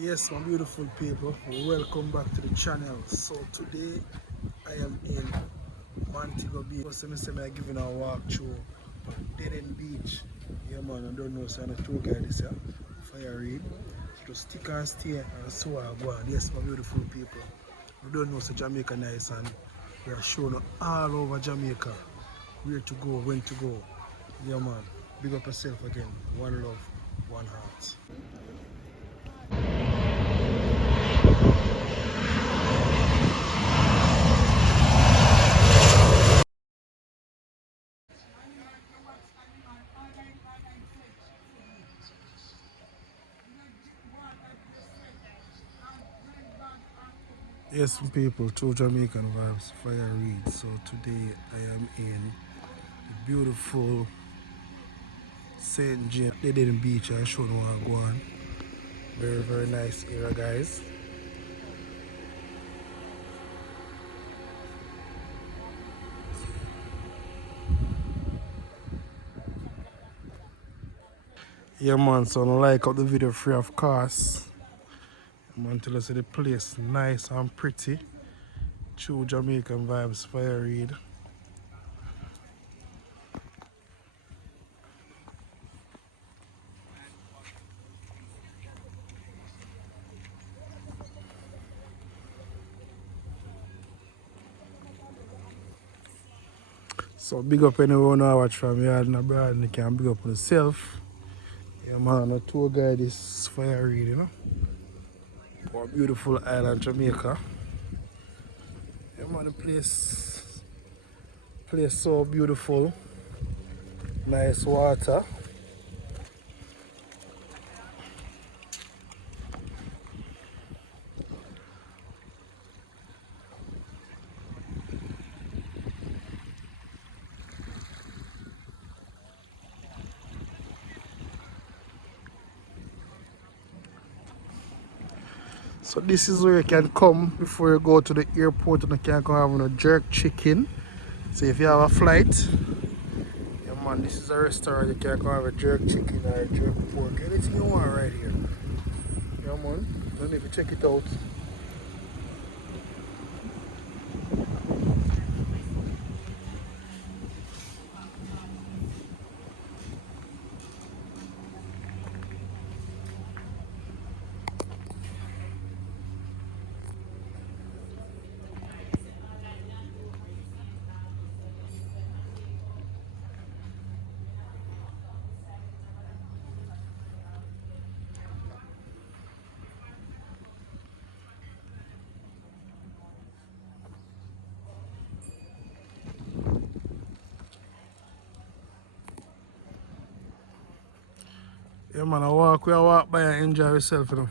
Yes, my beautiful people, welcome back to the channel. So today I am in Montego Beach. So I giving a walk through Dead End Beach. Yeah man, I don't know, so I'm a tour guide this here. Fire read. So just stick and stay and so I go on. Yes, my beautiful people. We don't know, so Jamaica nice and we are showing all over Jamaica where to go, when to go. Yeah man, big up yourself again. One love, one heart. Yes, people, true Jamaican vibes, fire read. So today I am in the beautiful St. James Eden Beach. I showed you what go on. Very, very nice area, guys. Yeah, man, so I like out the video free of course. Man, tell us the place nice and pretty. True Jamaican vibes, fire read. So big up anyone who watch from yard and abroad and you can big up on yourself. Yeah, man, a tour guide is fire read, you know. Our beautiful island, Jamaica. Yeah, man, the place so beautiful. Nice water. So this is where you can come before you go to the airport and you can come have a jerk chicken. So if you have a flight, yeah man, this is a restaurant you can come have a jerk chicken or a jerk pork. Anything you want right here. Yeah man, don't need to check it out. Yeah man, we walk by and enjoy yourself, you know.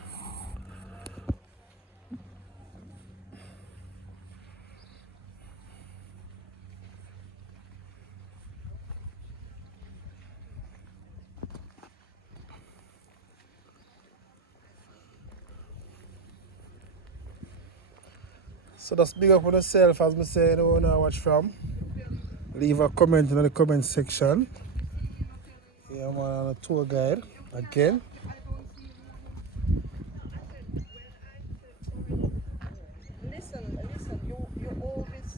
So that's big up on yourself as me say, you know, when I watch from. Leave a comment in the comment section. Yeah man, on a tour guide again. Listen, you always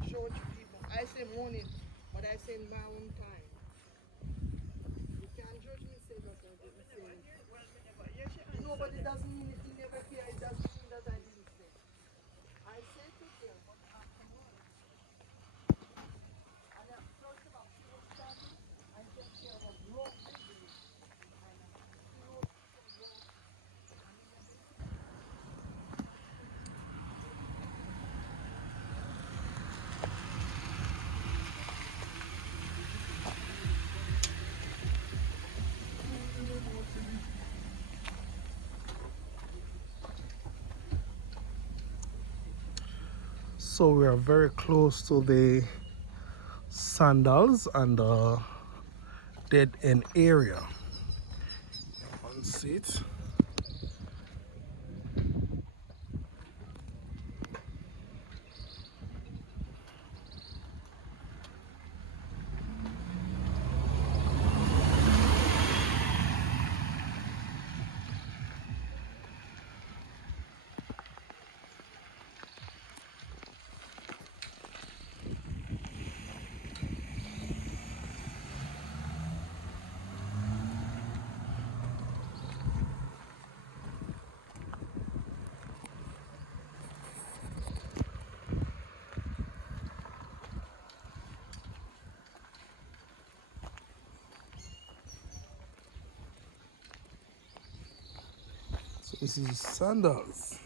judge people. I say morning, but I say in my own time. You can't judge me, say that I didn't say. No, but it doesn't mean it never here. It doesn't mean that I didn't say. I said to them, but afterwards. And first of all, she was standing and then she was walking. So we are very close to the Sandals and the Dead End area. One seat. This is Sandals.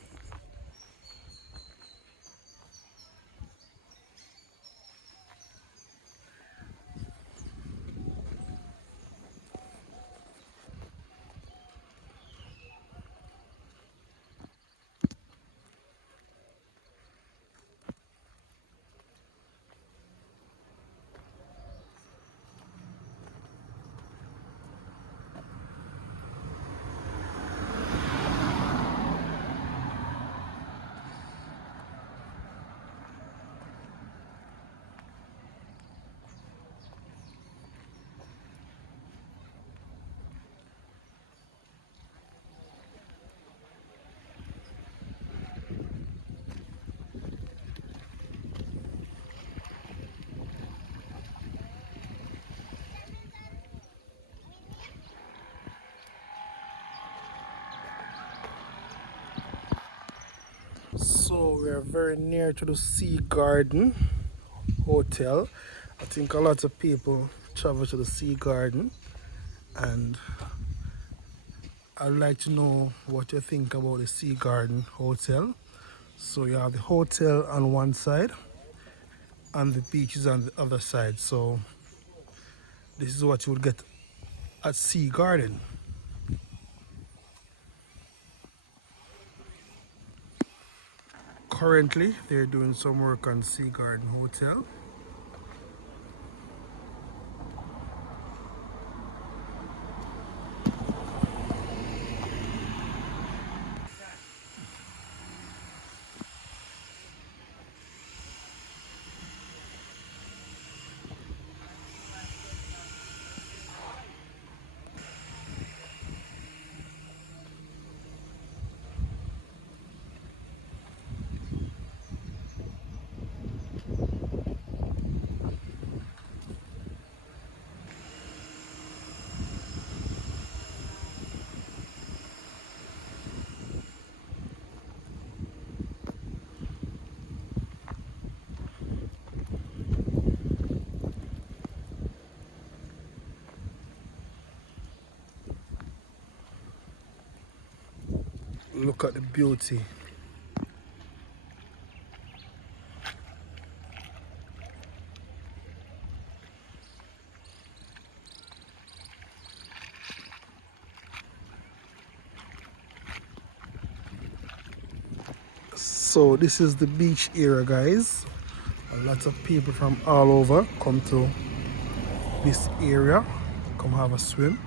So we are very near to the Sea Garden Hotel. I think a lot of people travel to the Sea Garden, and I'd like to know what you think about the Sea Garden Hotel. So you have the hotel on one side and the beaches on the other side. So this is what you would get at Sea Garden. Currently, they're doing some work on Sea Garden Hotel. Look at the beauty. So this is the beach area, guys. A lot of people from all over come to this area, come have a swim.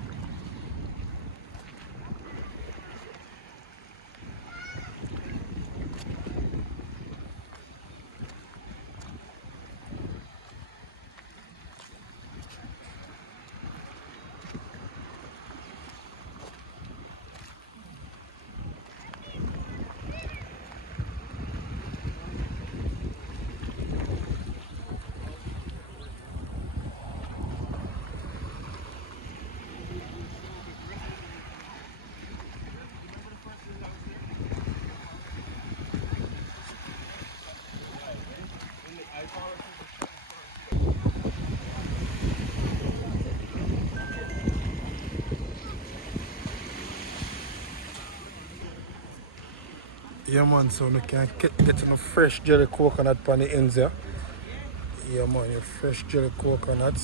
Yeah man, so you can get a fresh jelly coconut on the ends there. Yeah man, your fresh jelly coconut.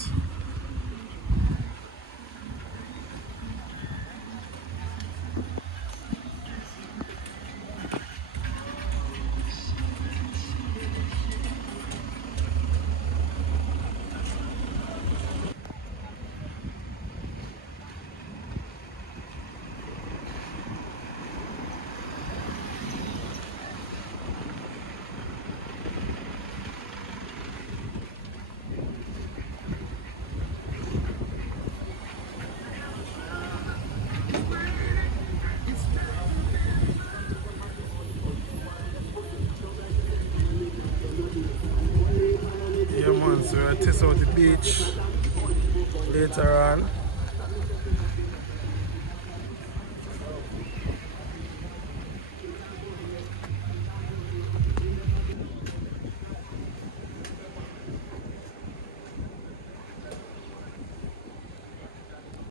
Yeah man, so I test out the beach later on.